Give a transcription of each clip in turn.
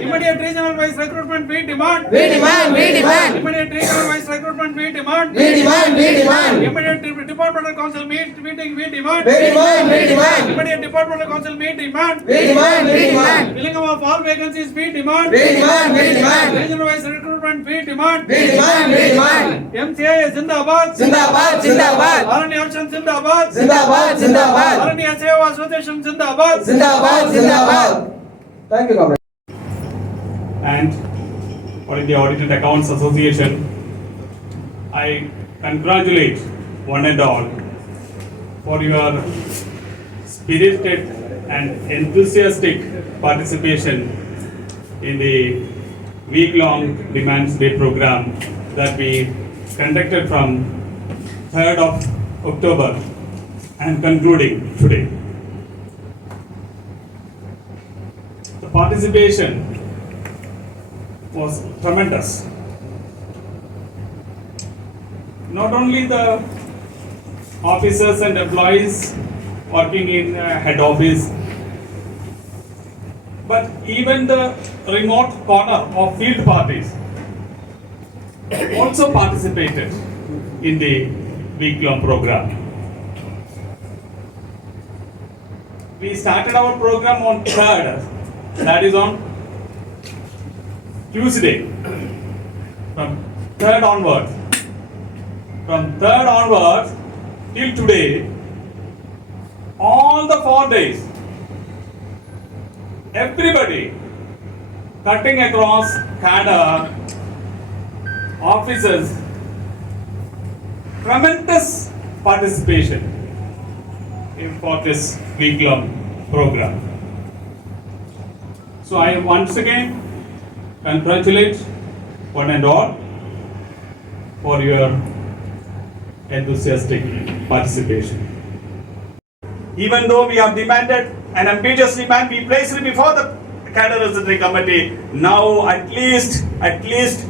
Immediate regional wise recruitment we demand. We demand. Immediate regional wise recruitment we demand. We demand. Immediate departmental council meeting we demand. We demand. Immediate departmental council meet demand. We demand. Filling of all vacancies we demand. We demand. Regional wise recruitment we demand. We demand. MCA Zindabad. Zindabad. Arani Action Zindabad. Zindabad. Arani AIAAOA Association Zindabad. Zindabad. Thank you, Comrade. And for the Audit and Accounts Association, I congratulate one and all for your spirited and enthusiastic participation in the week-long Demands Day program that we conducted from 3rd of October and concluding today. The participation was tremendous. Not only the officers and employees working in head office, but even the remote corner of field parties also participated in the week-long program. We started our program on 3rd, that is on Tuesday, from 3rd onwards. From 3rd onwards till today, all the 4 days, everybody cutting across cadre, officers, tremendous participation for this week-long program. So I once again congratulate one and all for your enthusiastic participation. Even though we have demanded an ambitious demand, we placed it before the cadre residency committee. Now at least 20%,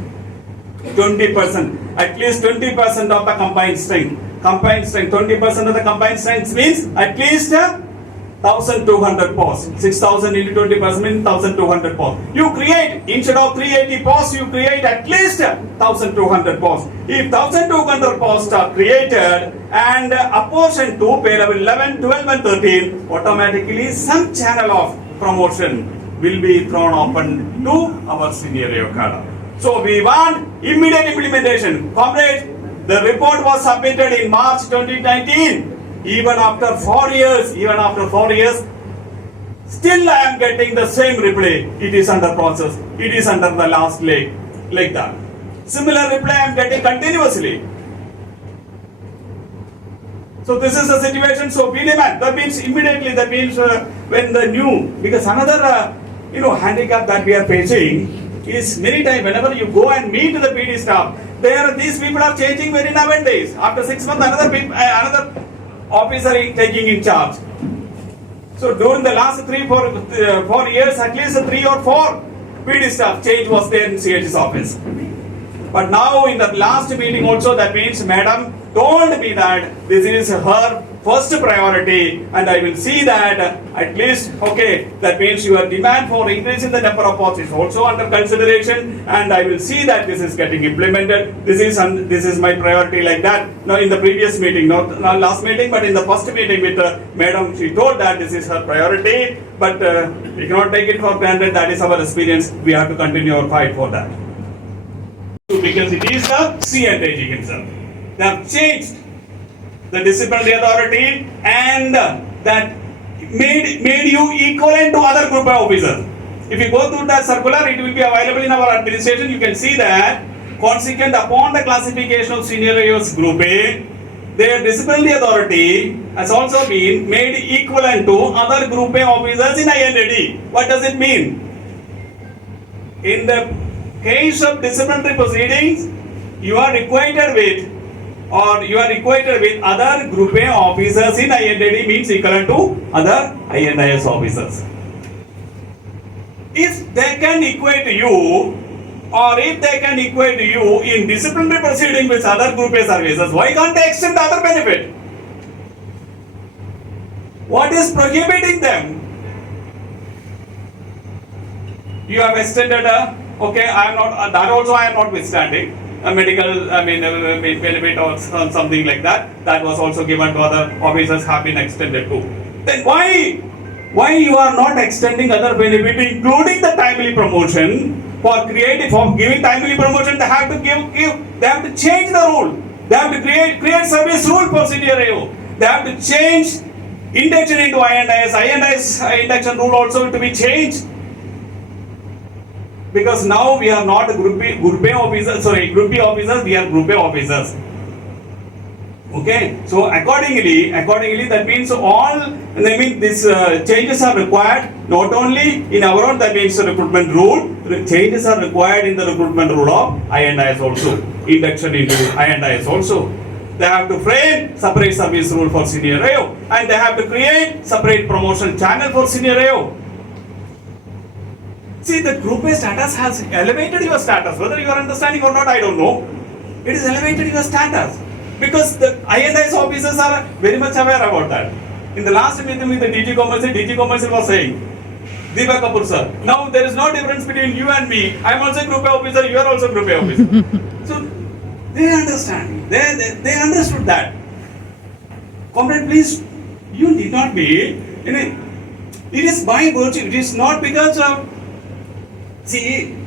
at least 20% of the combined strength. 20% of the combined strength means at least 1,200 posts. 6,000 into 20% means 1,200 posts. You create, instead of 380 posts, you create at least 1,200 posts. If 1,200 posts are created and apportioned to pay level 11, 12 and 13, automatically some channel of promotion will be thrown open to our senior cadre. So we want immediate implementation. Comrade, the report was submitted in March 2019. Even after 4 years, still I am getting the same reply. It is under process. It is under the last leg, like that. Similar reply I am getting continuously. So this is the situation. So we demand. That means immediately. That means when the new, because another handicap that we are facing is many times whenever you go and meet the PD staff, these people are changing very nowadays. After 6 months, another officer taking in charge. So during the last 4 years, at least 3 or 4 PD staff change was there in CH's office. But now in the last meeting also, that means Madam told me that this is her first priority, and I will see that at least, okay, that means your demand for increasing the number of posts is also under consideration, and I will see that this is getting implemented. This is my priority, like that. Now in the previous meeting, not last meeting, but in the first meeting with Madam, she told that this is her priority, but we cannot take it for granted. That is our experience. We have to continue our fight for that. Because it is the CNTG himself. They have changed the disciplinary authority and that made you equivalent to other group of officers. If you go through that circular, it will be available in our administration. You can see that consequent upon the classification of senior AIAAOA group A, their disciplinary authority has also been made equivalent to other group A officers in INAD. What does it mean? In the case of disciplinary proceedings, you are requited with other group A officers in INAD means equivalent to other INIS officers. If they can equate you, or if they can equate you in disciplinary proceeding with other group A services, why can't they extend the other benefit? What is prohibiting them? You have extended, okay, I am not, that also I am not withstanding. A medical, benefit or something like that. That was also given to other officers, have been extended to. Then why you are not extending other benefit, including the timely promotion? For giving timely promotion, they have to they have to change the rule. They have to create service rule for senior AO. They have to change induction into IAAA induction rule also to be changed. Because now we are not Group B officers, we are Group A officers. Okay, so accordingly, that means these changes are required not only in our own, that means recruitment rule, changes are required in the recruitment rule of IAAA also, induction into IAAA also. They have to frame separate service rule for senior AO, and they have to create separate promotion channel for senior AO. See, the Group A status has elevated your status. Whether you are understanding or not, I don't know. It has elevated your status. Because the IAAA officers are very much aware about that. In the last meeting with the DG Commercial was saying, Deepak Kapoor sir, now there is no difference between you and me. I am also a Group A officer, you are also a Group A officer. So, they understand. They understood that. Comrade, please, you need not be. It is by virtue. It is not because of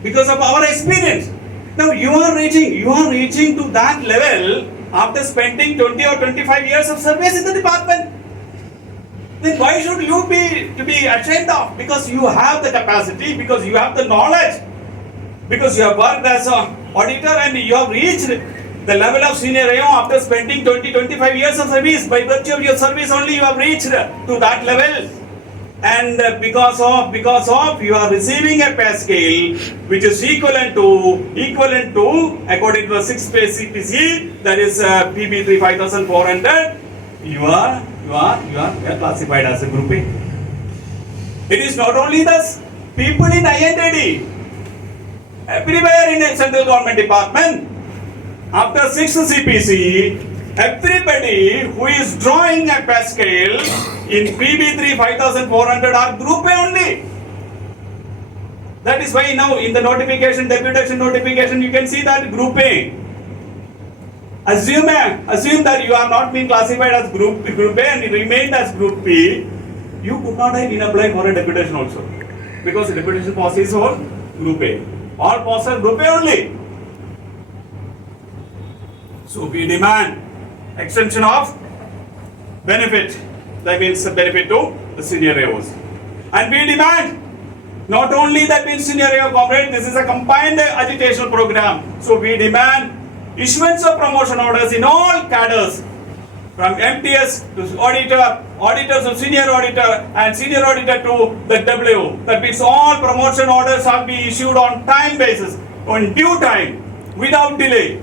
because of our experience. Now you are reaching to that level after spending 20 or 25 years of service in the department. Then why should you be ashamed of? Because you have the capacity, because you have the knowledge, because you have worked as an auditor and you have reached the level of senior AO after spending 20-25 years of service. By virtue of your service only you have reached to that level. And because of you are receiving a pay scale which is equivalent to according to the 6th pay CPC, that is PB 35,400, you are classified as a Group A. It is not only the people in INTD, everywhere in a central government department, after 6th CPC, everybody who is drawing a pay scale in PB3 5,400 are Group A only. That is why now in the notification, deputation notification, you can see that Group A. Assume that you are not being classified as Group A and it remained as Group B. You could not have been applied for a deputation also, because the deputation post is all Group A. All posts are Group A only. So we demand extension of benefit, that means benefit to the senior AOs. And we demand not only that means senior AO comrade, this is a combined agitation program. So we demand issuance of promotion orders in all cadres, from MTS to auditor to senior auditor, and senior auditor to the WO. That means all promotion orders shall be issued on time basis, on due time, without delay.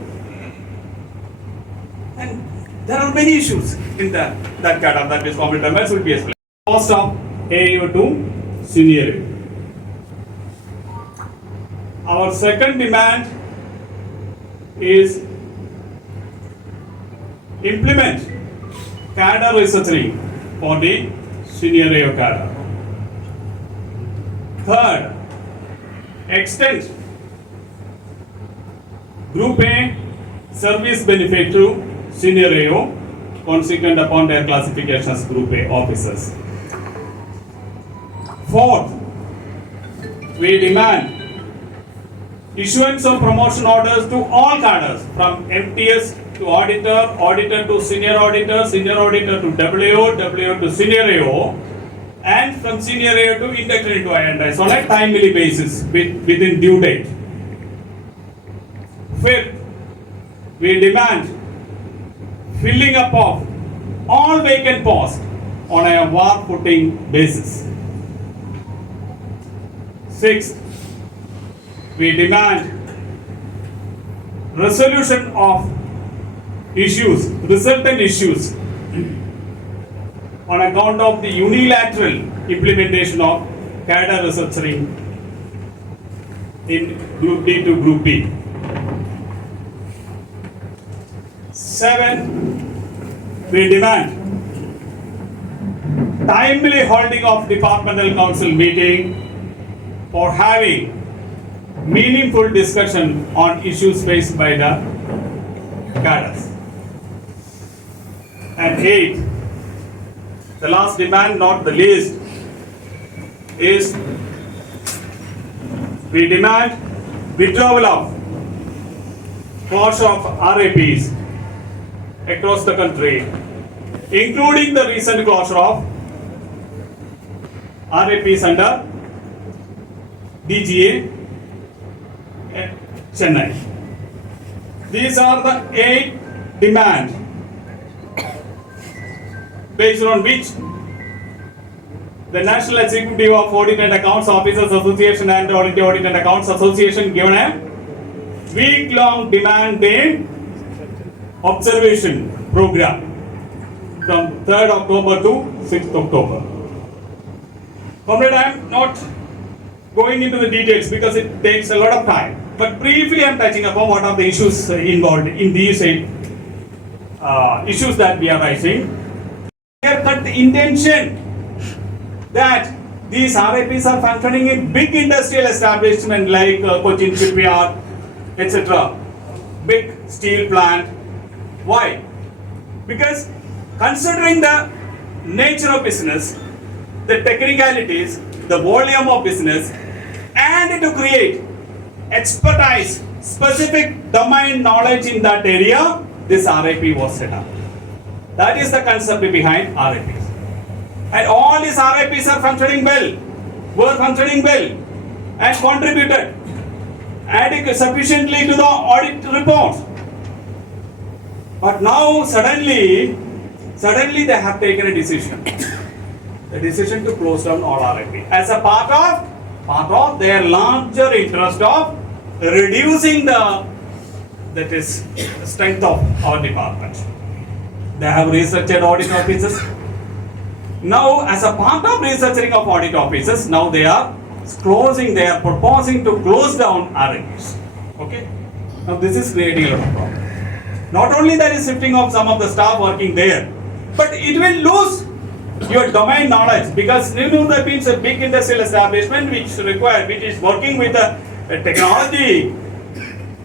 And there are many issues in that cadre, that is community members will be explained. Post of AAO to senior AO. Our second demand is implement cadre restructuring for the senior AO cadre. Third, extend Group A service benefit to senior AO consequent upon their classification as Group A officers. Fourth, we demand issuance of promotion orders to all cadres, from MTS to auditor, auditor to senior auditor, senior auditor to WO, WO to senior AO, and from senior AO to induction into IAAA on a timely basis within due date. Fifth, we demand filling up of all vacant posts on a war footing basis. Sixth, we demand resolution of issues, resultant issues on account of the unilateral implementation of cadre restructuring in Group D to Group B. 7, we demand timely holding of departmental council meeting for having meaningful discussion on issues faced by the cadres. And 8, the last demand, not the least, is we demand withdrawal of closure of RAPs across the country, including the recent closure of RAPs under DGA Chennai. These are the 8 demands based on which the National Executive of Audit and Accounts Officers Association and Audit and Accounts Association given a week-long demand-based observation program from 3rd October to 6th October. Comrade, I am not going into the details because it takes a lot of time. But briefly I am touching upon what are the issues involved in these issues that we are raising. The intention that these RIPs are functioning in big industrial establishments like Cochin shipyard, etc. Big steel plant. Why? Because considering the nature of business, the technicalities, the volume of business, and to create expertise, specific domain knowledge in that area, this RIP was set up. That is the concept behind RIPs. And all these RIPs are functioning well, were functioning well, and contributed adequately sufficiently to the audit report. But now suddenly they have taken a decision. The decision to close down all RIP as a part of their larger interest of reducing the strength of our department. They have restructured audit offices. Now, as a part of restructuring of audit offices, now they are proposing to close down RIPs. Okay? Now this is creating a lot of problems. Not only there is shifting of some of the staff working there, but it will lose your domain knowledge, because you know that means a big industrial establishment which is working with the technology,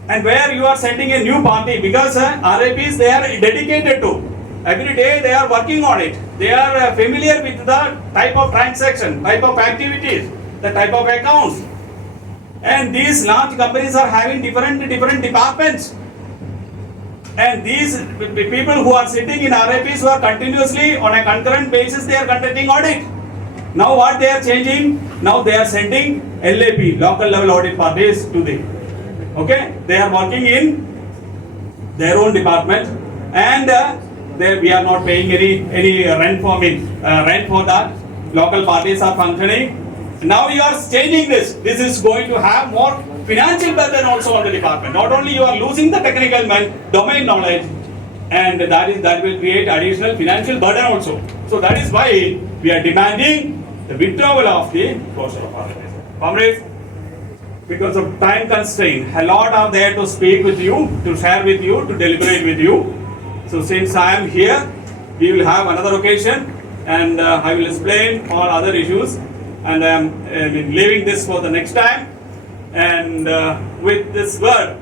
and where you are sending a new party, because RIPs they are dedicated to. Every day they are working on it. They are familiar with the type of transaction, type of activities, the type of accounts. And these large companies are having different departments. And these people who are sitting in RIPs who are continuously on a concurrent basis, they are conducting audit. Now what they are changing? Now they are sending LAP, local level audit parties to them. Okay? They are working in their own department, and we are not paying any rent for that. Local parties are functioning. Now you are changing this. This is going to have more financial burden also on the department. Not only you are losing the technical domain knowledge, and that will create additional financial burden also. So that is why we are demanding the withdrawal of the closure of RIPs. Comrades, because of time constraint, a lot are there to speak with you, to share with you, to deliberate with you. So since I am here, we will have another occasion, and I will explain all other issues, and I am leaving this for the next time. And with this word,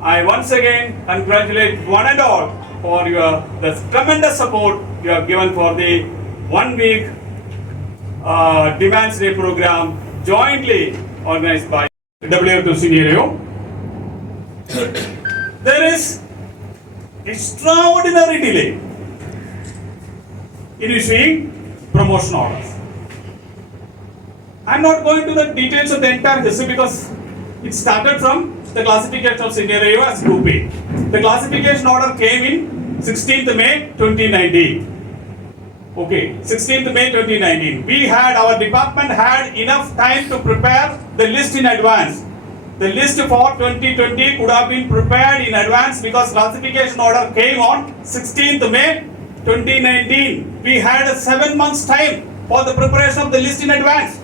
I once again congratulate one and all for the tremendous support you have given for the 1 week Demands Day program jointly organized by AIAAA scenario. There is extraordinary delay in issuing promotion orders. I am not going to the details of the entire history because it started from the classification of scenario as Group A. The classification order came in 16th May 2019. Okay, 16th May 2019. Our department had enough time to prepare the list in advance. The list for 2020 could have been prepared in advance because classification order came on 16th May 2019. We had 7 months time for the preparation of the list in advance.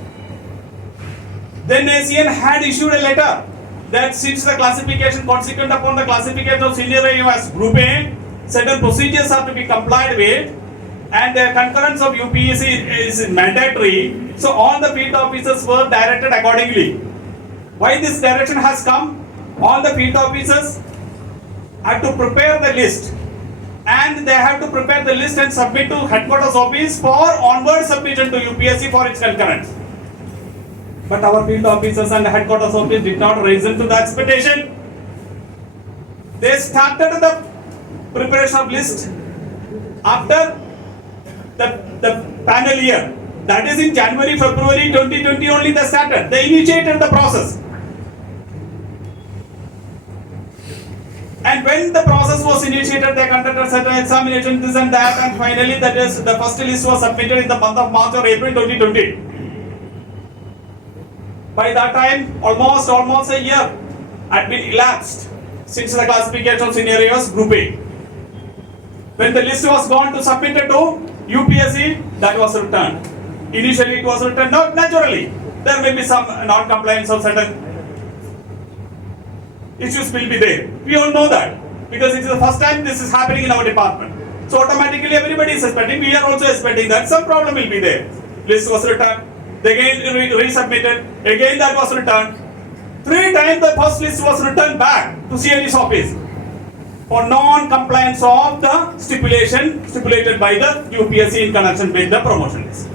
Then ACN had issued a letter that since the classification consequent upon the classification of scenario as Group A, certain procedures are to be complied with, and the concurrence of UPSC is mandatory. So all the field officers were directed accordingly. Why this direction has come? All the field officers have to prepare the list, and they have to prepare the list and submit to headquarters office for onward submission to UPSC for its concurrence. But our field officers and headquarters office did not raise to the expectation. They started the preparation of list after the panel year. That is in January, February 2020 only they started. They initiated the process. And when the process was initiated, they conducted certain examination, this and that, and finally that is the first list was submitted in the month of March or April 2020. By that time, almost a year had been elapsed since the classification scenarios Group A. When the list was gone to submitted to UPSC, that was returned. Initially it was returned, not naturally. There may be some non-compliance of certain issues will be there. We all know that because it is the first time this is happening in our department. So automatically everybody is expecting, we are also expecting that some problem will be there. List was returned, they again resubmitted, again that was returned. 3 times the first list was returned back to CID's office for non-compliance of the stipulation stipulated by the UPSC in connection with the promotion list.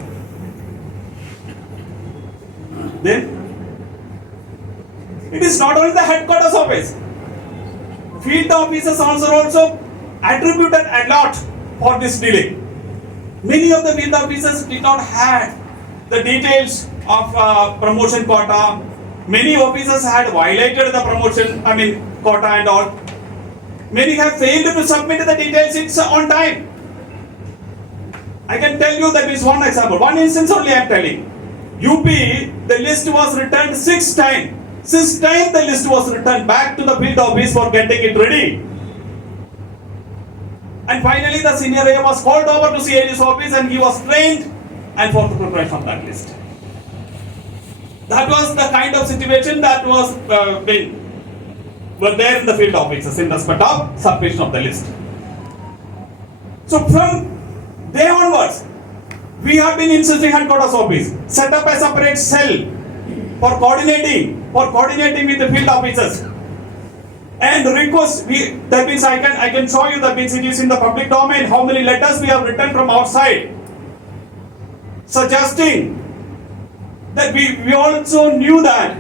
Then it is not only the headquarters office. Field officers also attributed a lot for this delay. Many of the field officers did not have the details of promotion quota. Many officers had violated the promotion, quota and all. Many have failed to submit the details on time. I can tell you that is one example. One instance only I am telling. UP, the list was returned 6 times. 6 times the list was returned back to the field office for getting it ready. And finally the senior A was called over to CID's office and he was trained and for the preparation of that list. That was the kind of situation that was were there in the field offices in respect of submission of the list. So from there onwards, we have been insisting headquarters office, set up a separate cell for coordinating with the field officers. And request, that means I can show you, that means it is in the public domain, how many letters we have written from outside, suggesting that we also knew that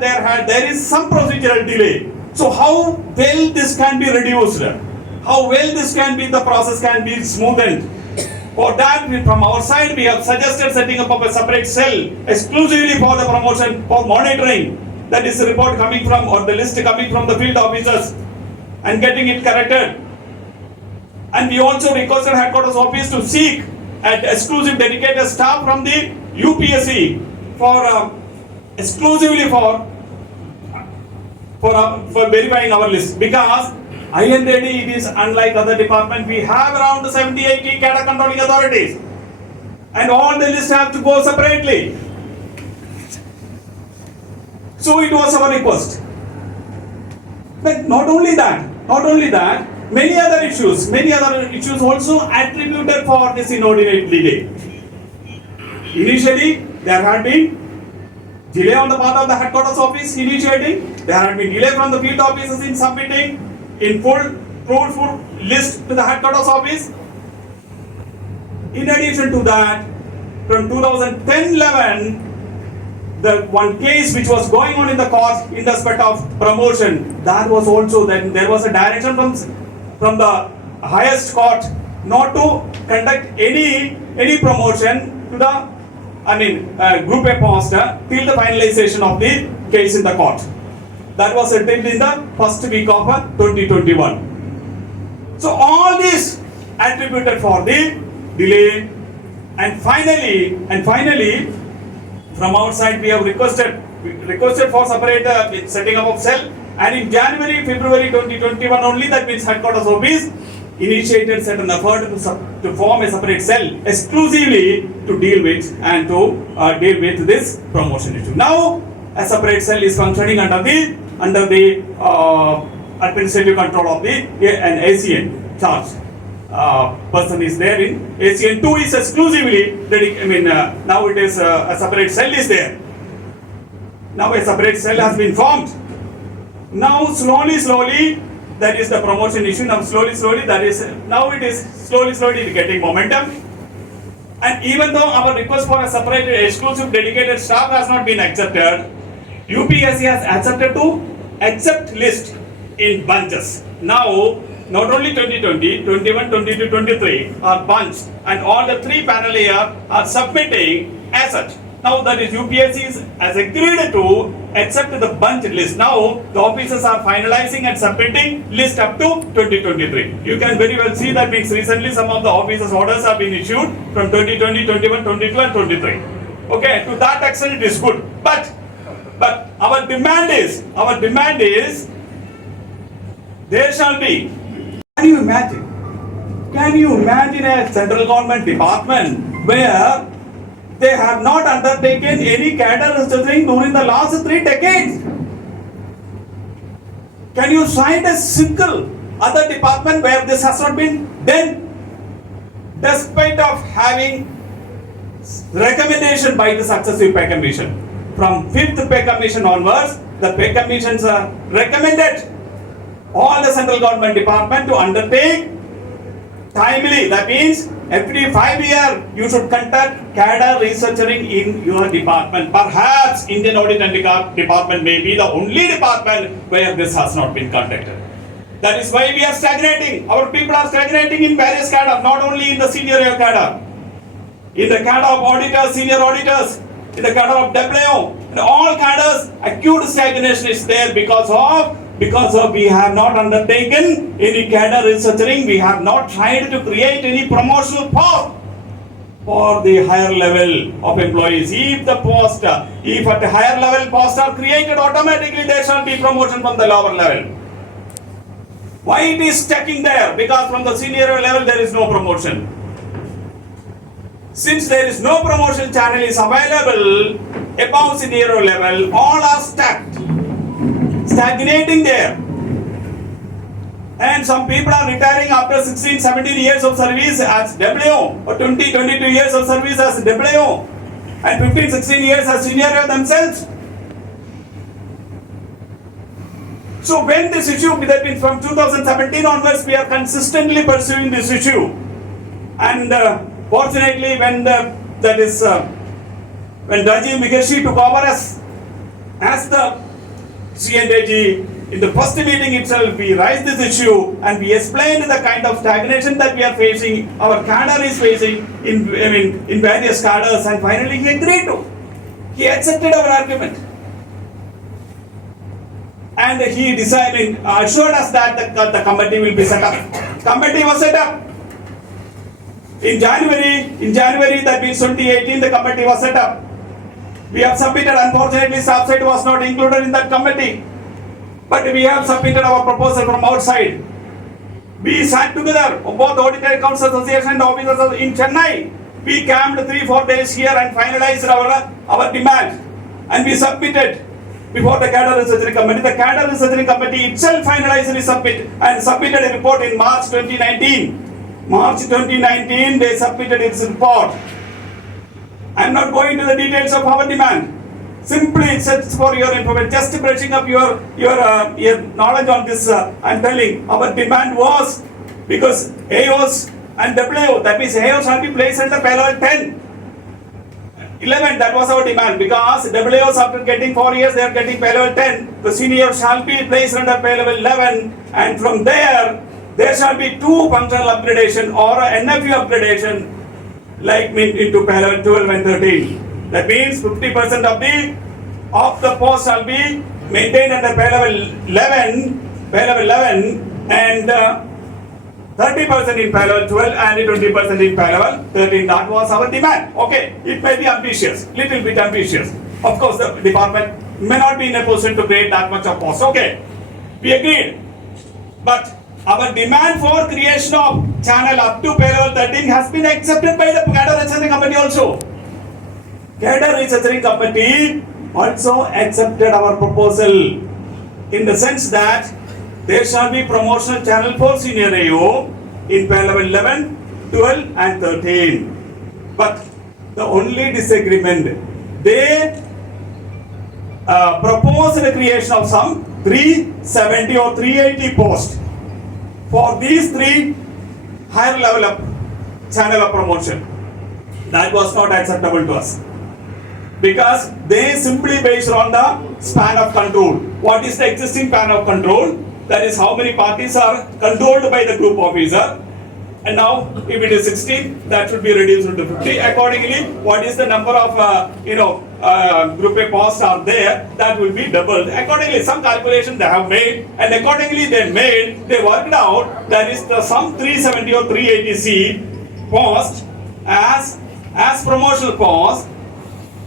there is some procedural delay. So how well this can be reduced, how well this can be, the process can be smoothened. For that, from our side, we have suggested setting up of a separate cell exclusively for the promotion, for monitoring. That is the report coming from, or the list coming from the field officers and getting it corrected. And we also requested headquarters office to seek an exclusive dedicated staff from the UPSC for exclusively for verifying our list, because IAAA, it is unlike other departments. We have around 70-80 cadre controlling authorities, and all the lists have to go separately. So it was our request. But not only that, many other issues also attributed for this inordinate delay. Initially, there had been delay on the part of the headquarters office initiating. There had been delay from the field officers in submitting in full list to the headquarters office. In addition to that, from 2010-11, the one case which was going on in the court in respect of promotion, that was also, then there was a direction from the highest court not to conduct any promotion to the Group A poster till the finalization of the case in the court. That was settled in the first week of 2021. So all this attributed for the delay, and finally, from our side we have requested for separate setting up of cell, and in January, February 2021 only, that means headquarters office initiated certain effort to form a separate cell exclusively to deal with this promotion issue. Now a separate cell is functioning under the administrative control of an ACN charge. person is there in ACN 2 is exclusively now it is a separate cell is there. Now a separate cell has been formed. Now slowly that is the promotion issue. Now slowly that is now it is slowly getting momentum. And even though our request for a separate exclusive dedicated staff has not been accepted, UPSC has accepted to accept list in bunches. Now not only 2020, 21, 22, 23 are bunched, and all the three panel here are submitting as such. Now that is UPSC has agreed to accept the bunch list. Now the officers are finalizing and submitting list up to 2023. You can very well see that means recently some of the officers orders have been issued from 2020, 21, 22 and 23. Okay, to that extent it is good. But our demand is there shall be. Can you imagine a central government department where they have not undertaken any cadre restructuring during the last 3 decades? Can you cite a single other department where this has not been done? Despite of having recommendation by the successive pay commission. From 5th pay commission onwards, the pay commissions are recommended all the central government department to undertake timely. That means every 5 years you should conduct cadre restructuring in your department. Perhaps Indian Audit and Department may be the only department where this has not been conducted. That is why we are stagnating. Our people are stagnating in various cadre, not only in the senior cadre, in the cadre of auditors, senior auditors, in the cadre of WO, and all cadres, acute stagnation is there because of we have not undertaken any cadre restructuring. We have not tried to create any promotional path for the higher level of employees. If at a higher level posts are created, automatically there shall be promotion from the lower level. Why it is sticking there? Because from the senior level there is no promotion. Since there is no promotion channel is available above senior level, all are stagnating there. And some people are retiring after 16, 17 years of service as WO, or 20, 22 years of service as WO, and 15, 16 years as senior themselves. So when this issue, that means from 2017 onwards, we are consistently pursuing this issue. And fortunately, when Rajiv Mukherjee took over as the C&AG, in the first meeting itself, we raised this issue and we explained the kind of stagnation that we are facing, our cadre is facing in various cadres, and finally he agreed to. He accepted our argument. And he decided, assured us that the committee will be set up. Committee was set up. In January, that means 2018, the committee was set up. We have submitted, unfortunately, staff side was not included in that committee. But we have submitted our proposal from outside. We sat together, both Auditor Accounts Association and officers in Chennai. We camped 3-4 days here and finalized our demand. And we submitted before the Cadre Restructuring Committee. The Cadre Restructuring Committee itself finalized and submitted a report in March 2019. March 2019, they submitted its report. I am not going into the details of our demand. Simply, it's for your information, just brushing up your knowledge on this. I am telling, our demand was because AOs and WO, that means AOs shall be placed under pay level 10. 11, that was our demand, because WOs after getting 4 years, they are getting pay level 10. The seniors shall be placed under pay level 11, and from there shall be 2 functional upgradation or NFU upgradation, like into pay level 12 and 13. That means 50% of the post shall be maintained under pay level 11, and 30% in pay level 12 and 20% in pay level 13. That was our demand. Okay, it may be ambitious, little bit ambitious. Of course, the department may not be in a position to create that much of post. Okay, we agreed. But our demand for creation of channel up to pay level 13 has been accepted by the Cadre Restructuring Committee also. Cadre Restructuring Committee also accepted our proposal in the sense that there shall be promotional channel for senior AO in pay level 11, 12 and 13. But the only disagreement, they proposed the creation of some 370 or 380 posts for these three higher level of channel of promotion. That was not acceptable to us, because they simply based on the span of control. What is the existing span of control? That is how many parties are controlled by the group officer. And now if it is 16, that should be reduced to 50. Accordingly, what is the number of group A posts are there, that will be doubled. Accordingly, some calculation they have made, and accordingly they worked out that is the some 370 or 380 seat post as promotional post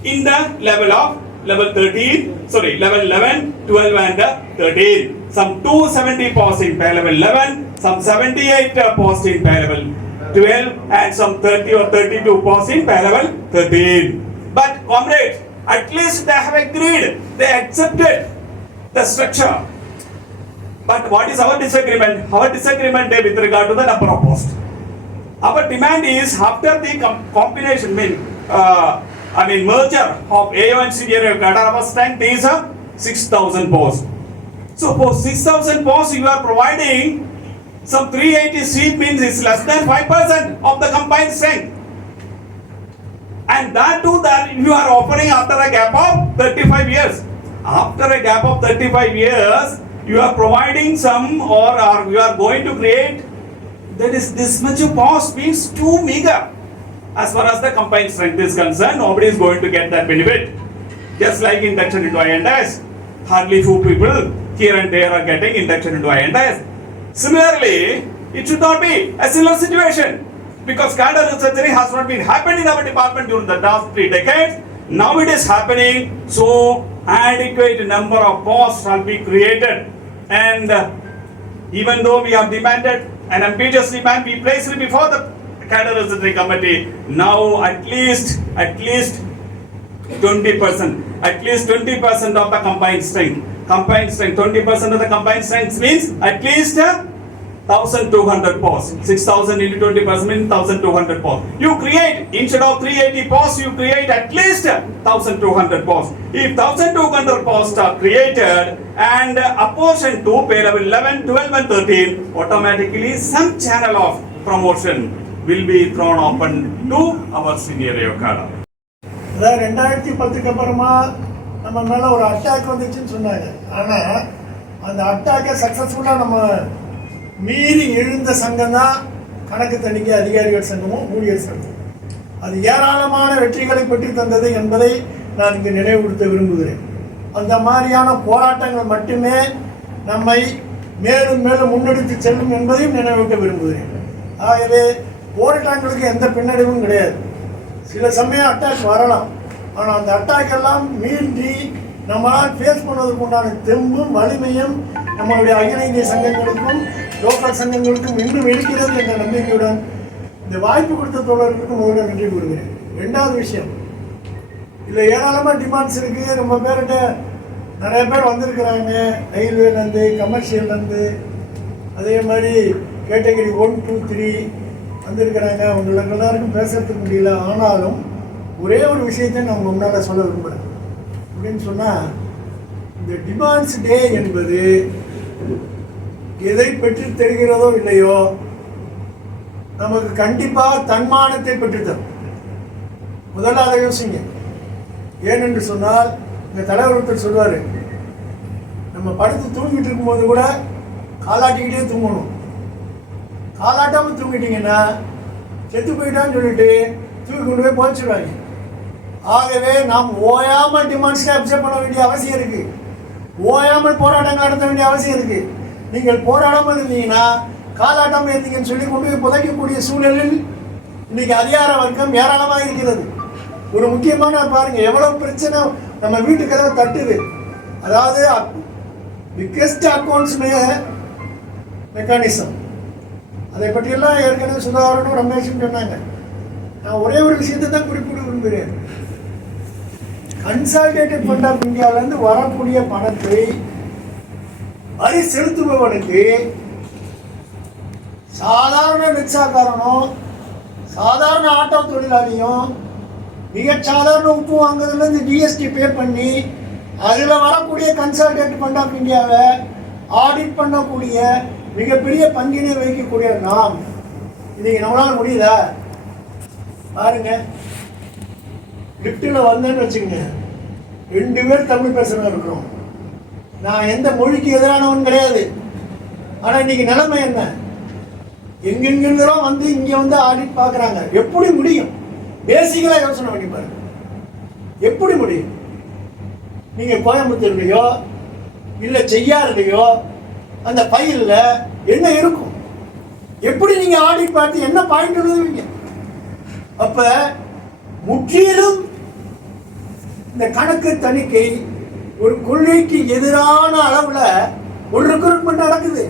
in the level 11, 12 and 13. Some 270 posts in pay level 11, some 78 posts in pay level 12 and some 30 or 32 posts in pay level 13. But comrades, at least they have agreed, they accepted the structure. But what is our disagreement? Our disagreement is with regard to the number of posts. Our demand is after the combination, merger of AIAAA and AIAAA, our strength is 6,000 posts. So for 6,000 posts, you are providing some 380 seat, means it's less than 5% of the combined strength. And that too, that you are offering after a gap of 35 years. After a gap of 35 years, you are providing some, or you are going to create, that is this much of post means too meager. As far as the combined strength is concerned, nobody is going to get that benefit. Just like induction into AIAAA, hardly few people here and there are getting induction into AIAAA. Similarly, it should not be a similar situation, because cadre resurgery has not been happened in our department during the last 3 decades. Now it is happening, so adequate number of posts shall be created. And even though we have demanded an ambitious demand, we placed it before the cadre resurgery committee. Now at least 20%, at least 20% of the combined strength. 20% of the combined strength means at least 1,200 posts. 6,000 into 20% means 1,200 posts. You create, instead of 380 posts, you create at least 1,200 posts. If 1,200 posts are created and apportioned to pay level 11, 12 and 13, automatically some channel of promotion will be thrown open to our senior cadre. 2010 அப்புறமா நம்ம மேலே ஒரு attack வந்துச்சுன்னு சொன்னாங்க. ஆனால் அந்த அட்டாக்கை சக்ஸஸ்ஃபுல்லாக நம்ம மீறி எழுந்த சங்கம் தான் கணக்கு தணிக்கை அதிகாரிகள் சங்கமும் ஊழியர் சங்கம். அது ஏராளமான வெற்றிகளை பெற்று தந்தது என்பதை நான் இங்கு நினைவுபடுத்த விரும்புகிறேன். அந்த மாதிரியான போராட்டங்கள் மட்டுமே நம்மை மேலும் மேலும் முன்னெடுத்து செல்லும் என்பதையும் நினைவூட்ட விரும்புகிறேன். ஆகவே போராட்டங்களுக்கு எந்த பின்னடைவும் கிடையாது. சில சமயம் அட்டாக் வரலாம், ஆனால் அந்த அட்டாக் எல்லாம் மீறி நம்மளால் ஃபேஸ் பண்ணுவதற்கு உண்டான தெம்பும் வலிமையும் நம்மளுடைய அகில இந்திய சங்கங்களுக்கும் லோக்கல் சங்கங்களுக்கும் இன்னும் இருக்கிறது என்ற நம்பிக்கையுடன் இந்த வாய்ப்பு கொடுத்த தோழர்களுக்கு முதல்ல நன்றி கூறுகிறேன். 2வது விஷயம், இதில் ஏராளமாக டிமாண்ட்ஸ் இருக்குது. ரொம்ப பேர்கிட்ட நிறைய பேர் வந்திருக்கிறாங்க, ரயில்வேலேருந்து, கமர்ஷியல்லேருந்து, அதே மாதிரி கேட்டகரி 1, 2, 3 வந்திருக்கிறாங்க. உங்களுக்கு எல்லாருக்கும் பேசுறதுக்கு முடியல. ஆனாலும் ஒரே ஒரு விஷயத்தை நான் உங்கள் முன்னால் சொல்ல விரும்புகிறேன். அப்படின்னு சொன்னால், இந்த டிமாண்ட்ஸ் டே என்பது எதை பெற்று தருகிறதோ இல்லையோ நமக்கு கண்டிப்பாக தன்மானத்தை பெற்றுத்தரும். முதல்ல அதை யோசிங்க. ஏனென்று சொன்னால், இந்த தலைவர் ஒருத்தர் சொல்வார், நம்ம படுத்து தூங்கிட்டு இருக்கும்போது கூட காலாட்டிக்கிட்டே தூங்கணும். காலாட்டாமல் தூங்கிட்டீங்கன்னா செத்து போயிட்டான்னு சொல்லிட்டு தூக்கி கொண்டு போய் போச்சிடுவாங்க. ஆகவே நாம் ஓயாமல் டிமாண்ட்ஸை அப்சர்வ் பண்ண வேண்டிய அவசியம் இருக்குது. ஓயாமல் போராட்டங்கள் நடத்த வேண்டிய அவசியம் இருக்குது. நீங்கள் போராடாமல் இருந்தீங்கன்னா, காலாட்டாமல் இருந்தீங்கன்னு சொல்லி கொண்டு போய் புதைக்கக்கூடிய சூழலில் இன்றைக்கி அதிகார வர்க்கம் ஏராளமாக இருக்கிறது. ஒரு முக்கியமான பாருங்கள், எவ்வளோ பிரச்சனை நம்ம வீட்டுக்கெல்லாம் தட்டுது. அதாவது பிக்கெஸ்ட் அக்கௌண்ட்ஸ் மெக்கானிசம், அதை பற்றியெல்லாம் ஏற்கனவே சுதாகரனும் ரமேஷும் சொன்னாங்க. நான் ஒரே ஒரு விஷயத்தை தான் குறிப்பிட விரும்புகிறேன். கன்சாலிடேட்டட் ஃபண்ட் ஆஃப் இந்தியாவிலேருந்து வரக்கூடிய பணத்தை வரி செலுத்துபவனுக்கு சாதாரண ரிக்ஷாக்காரனும் சாதாரண ஆட்டோ தொழிலாளியும் மிகச்சாதாரண உப்பு வாங்குறதுலேருந்து ஜிஎஸ்டி பே பண்ணி அதில் வரக்கூடிய கன்சல்டன்ட் ஃபண்ட் ஆஃப் இந்தியாவை ஆடிட் பண்ணக்கூடிய மிகப்பெரிய பங்கினை வகிக்கக்கூடிய நாம் இன்னைக்கு நம்மளால முடியுதா பாருங்க. லிஃப்ட்டில் வந்தேன்னு வச்சுக்கோங்க, 2 பேர் தமிழ் பேசுகிறவங்க இருக்கிறோம். நான் எந்த மொழிக்கு எதிரானவன் கிடையாது. ஆனால் இன்னைக்கு நிலைமை என்ன, எங்கெங்கெல்லாம் வந்து இங்கே வந்து ஆடிட் பார்க்குறாங்க. எப்படி முடியும்? பேசிக்கலாக யோசனை பண்ணி பாருங்க, எப்படி முடியும்? நீங்கள் கோயம்புத்தூர்லையோ இல்லை செய்யாறுலையோ அந்த ஃபைலில் என்ன இருக்கும்? எப்படி நீங்கள் ஆடிட் பார்த்து என்ன பாயிண்ட் எழுதுவீங்க? அப்போ முற்றிலும் இந்த கணக்கு தணிக்கை ஒரு கொள்கைக்கு எதிரான அளவில் ஒரு ரெக்ரூட்மெண்ட் நடக்குது.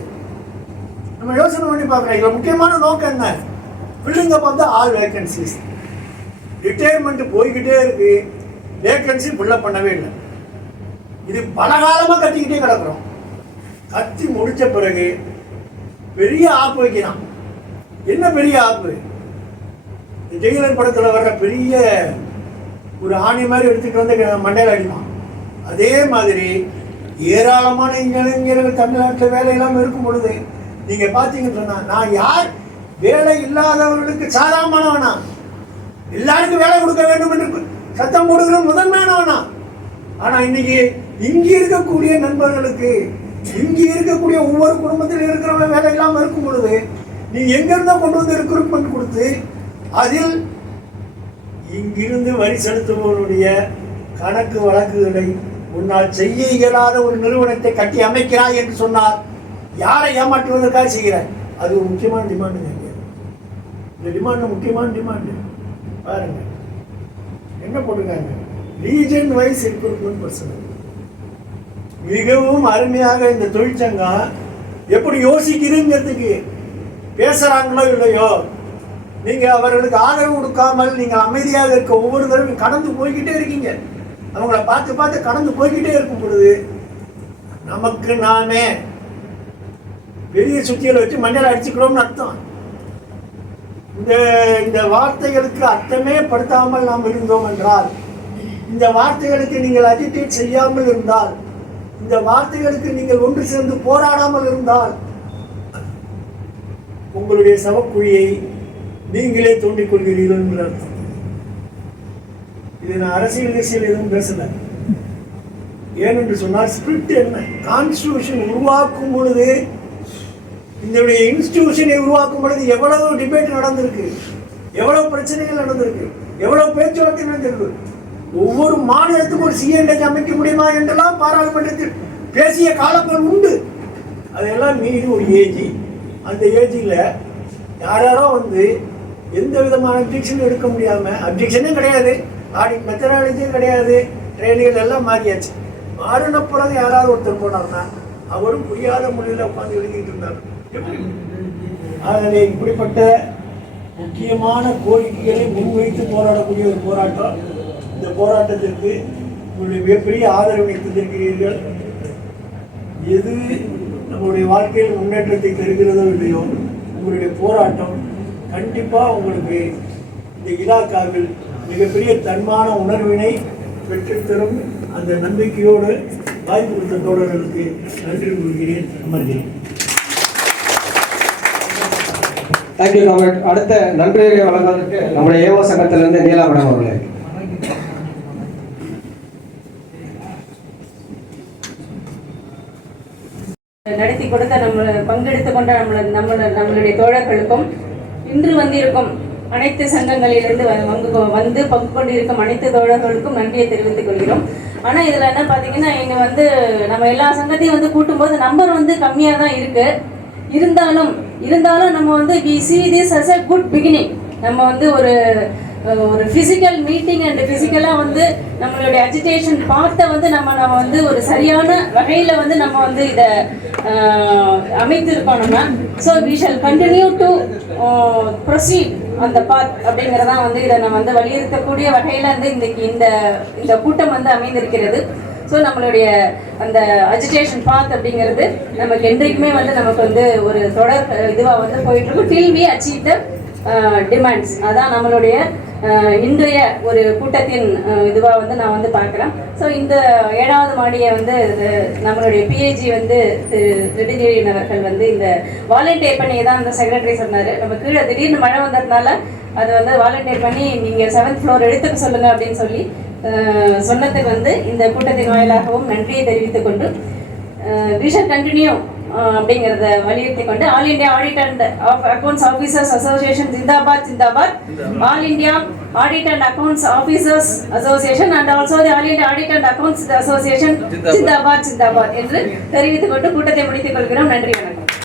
நம்ம யோசனை பண்ணி பார்க்குறோம். இதில் முக்கியமான நோக்கம் என்ன? பில்லிங் அப் வந்து ஆல் வேகன்சிஸ். ரிட்டையர்மெண்ட் போய்கிட்டே இருக்கு, வேகன்சி ஃபில்லப் பண்ணவே இல்லை. இது பல காலமாக கத்திக்கிட்டே கிடக்குறோம். கத்தி முடித்த பிறகு பெரிய ஆப்பு வைக்கிறான். என்ன பெரிய ஆப்பு? ஜெயிலர் படத்தில் வர்ற பெரிய ஒரு ஆணி மாதிரி எடுத்துகிட்டு வந்து மண்டையில் அடிப்பான். அதே மாதிரி ஏராளமான இளைஞர்கள் தமிழ்நாட்டில் வேலை இல்லாமல் இருக்கும் பொழுது நீங்கள் பார்த்தீங்கன்னு சொன்னால், நான் யார் வேலை இல்லாதவர்களுக்கு சாதாரணமானவனா, எல்லாருக்கும் வேலை கொடுக்க வேண்டும் என்று சத்தம் போடுகிற முதன்மையானவனா. ஆனால் இன்னைக்கு இங்கே இருக்கக்கூடிய நண்பர்களுக்கு, இங்கே இருக்கக்கூடிய ஒவ்வொரு குடும்பத்தில் இருக்கிறவங்க வேலை இல்லாமல் இருக்கும் பொழுது நீ எங்கிருந்தோ கொண்டு வந்து ரெக்ரூட்மெண்ட் கொடுத்து அதில் இங்கிருந்து வரி செலுத்துபவருடைய கணக்கு வழக்குகளை உன்னால் செய்ய இயலாத ஒரு நிறுவனத்தை கட்டி அமைக்கிறாய் என்று சொன்னால் யாரை ஏமாற்றுவதற்காக செய்கிறாய்? அது ஒரு முக்கியமான டிமாண்டுங்க. இந்த டிமாண்டு முக்கியமான டிமாண்டு. பாருங்க என்ன போட்டிருக்காங்க, ரீஜன் வைஸ் ரெக்ரூட்மெண்ட் பர்சனல். மிகவும் அருமையாக இந்த தொழிற்சங்கம் எப்படி யோசிக்கிறீங்கிறதுக்கு பேசுறாங்களோ இல்லையோ, நீங்க அவர்களுக்கு ஆதரவு கொடுக்காமல் நீங்கள் அமைதியாக இருக்க ஒவ்வொரு தடவையும் கடந்து போய்கிட்டே இருக்கீங்க. அவங்கள பார்த்து பார்த்து கடந்து போய்கிட்டே இருக்கும் பொழுது நமக்கு நாமே பெரிய சுத்தியில் வச்சு மண்ணில் அடிச்சுக்கிறோம்னு அர்த்தம். இந்த வார்த்தைகளுக்கு அர்த்தமே படுத்தாமல் நாம் இருந்தோம் என்றால், இந்த வார்த்தைகளுக்கு நீங்கள் அஜிடேட் செய்யாமல் இருந்தால், இந்த வார்த்தைகளுக்கு நீங்கள் ஒன்று சேர்ந்து போராடாமல் இருந்தால், உங்களுடைய சவக்குழியை நீங்களே தோண்டிக் கொள்கிறீர்கள் என்று அர்த்தம். இது நான் அரசியல் எதுவும் பேசல. ஏனென்று சொன்னால் ஸ்பிரிட் என்ன, கான்ஸ்டிடியூஷன் உருவாக்கும் பொழுது, இந்த இன்ஸ்டிடியூஷனை உருவாக்கும் பொழுது எவ்வளவு டிபேட் நடந்திருக்கு, எவ்வளவு பிரச்சனைகள் நடந்திருக்கு, எவ்வளவு பேச்சுவார்த்தை நடந்திருக்கு. ஒவ்வொரு மாநிலத்துக்கும் ஒரு சிஎன்டேஜ் அமைக்க முடியுமா என்றெல்லாம் பாராளுமன்றத்தில் பேசிய காலங்கள் உண்டு. அதெல்லாம் மீறி ஒரு ஏஜி, அந்த ஏஜில் யாரோ வந்து எந்த விதமான அப்ஜெக்ஷனும் எடுக்க முடியாமல், அப்ஜெக்ஷனே கிடையாது, ஆடிட் மெத்தடாலஜியும் கிடையாது, ட்ரெயினிகள் எல்லாம் மாறியாச்சு. மாறின பிறகு யாராவது ஒருத்தர் போனார்னா அவரும் புரியாத மொழியில் உட்காந்து எழுதிட்டு இருந்தார். எப்படி? ஆகவே இப்படிப்பட்ட முக்கியமான கோரிக்கைகளை முன்வைத்து போராடக்கூடிய ஒரு போராட்டம். இந்த போராட்டத்திற்கு உங்களுடைய மிகப்பெரிய ஆதரவினை தந்திருக்கிறீர்கள். எது நம்மளுடைய வாழ்க்கையில் முன்னேற்றத்தை தருகிறதோ இல்லையோ, உங்களுடைய போராட்டம் கண்டிப்பாக உங்களுக்கு இந்த இலாக்காவில் மிகப்பெரிய தன்மான உணர்வினை பெற்றுத்தரும். அந்த நம்பிக்கையோடு வாய்ப்பு கொடுத்த தோழர்களுக்கு நன்றி கூறுகிறேன். அமர்கிறேன். Thank you comrade. அடுத்த நன்றி வழங்குவதற்கு நம்முடைய ஏஓ சங்கத்திலிருந்து நீலா மேடம் அவர்களே. நடத்தி கொடுத்த பங்கெடுத்துக் கொண்ட நம்மளுடைய தோழர்களுக்கும், இன்று வந்திருக்கும் அனைத்து சங்கங்களிலிருந்து வந்து பங்கு கொண்டிருக்கும் அனைத்து தோழர்களுக்கும் நன்றியை தெரிவித்துக் கொள்கிறோம். ஆனால் இதில் என்ன பார்த்தீங்கன்னா, இங்கே வந்து நம்ம எல்லா சங்கத்தையும் வந்து கூட்டும்போது நம்பர் வந்து கம்மியாக தான் இருக்கு. இருந்தாலும் நம்ம வந்து we see this as a good beginning. நம்ம வந்து ஒரு ஃபிசிக்கல் மீட்டிங் அண்ட் ஃபிசிக்கலாக வந்து நம்மளுடைய அஜிடேஷன் பார்ட்டை வந்து நம்ம வந்து ஒரு சரியான வகையில் வந்து நம்ம வந்து இதை அமைத்திருக்கோம் நம்ம. So we shall continue to proceed on the path அப்படிங்கிறதான் வந்து இதை நம்ம வந்து வலியுறுத்தக்கூடிய வகையில் வந்து இந்த கூட்டம் வந்து அமைந்திருக்கிறது. ஸோ நம்மளுடைய அந்த அஜிடேஷன் பாத் அப்படிங்கிறது நமக்கு என்றைக்குமே வந்து நமக்கு வந்து ஒரு தொடர் இதுவாக வந்து போயிட்டு இருக்கும் till we achieve the demands. அதான் நம்மளுடைய இன்றைய ஒரு கூட்டத்தின் இதுவாக வந்து நான் வந்து பார்க்குறேன். ஸோ இந்த 7வது மாடியை வந்து நம்மளுடைய பிஏஜி வந்து நெடுஞ்செழியன் அவர்கள் வந்து இந்த வாலண்டியர் பண்ணி தான் அந்த செக்ரட்டரி சொன்னார். நம்ம கீழே திடீர்னு மழை வந்ததுனால அது வந்து வாலண்டியர் பண்ணி நீங்கள் 7th ஃப்ளோர் எடுத்துக்க சொல்லுங்கள் அப்படின்னு சொல்லி சொன்னதுக்கு வந்து இந்த கூட்டத்தின் வாயிலாகவும் நன்றியை தெரிவித்துக் கொண்டு we shall continue அப்படிங்கிறத வலியுறுத்தி கொண்டு all India audit and accounts officers association zindabad zindabad, all India audit and accounts officers association and also the all India audit and accounts association zindabad zindabad என்று தெரிவித்துக் கொண்டு கூட்டத்தை முடித்துக் கொள்கிறோம். நன்றி, வணக்கம்.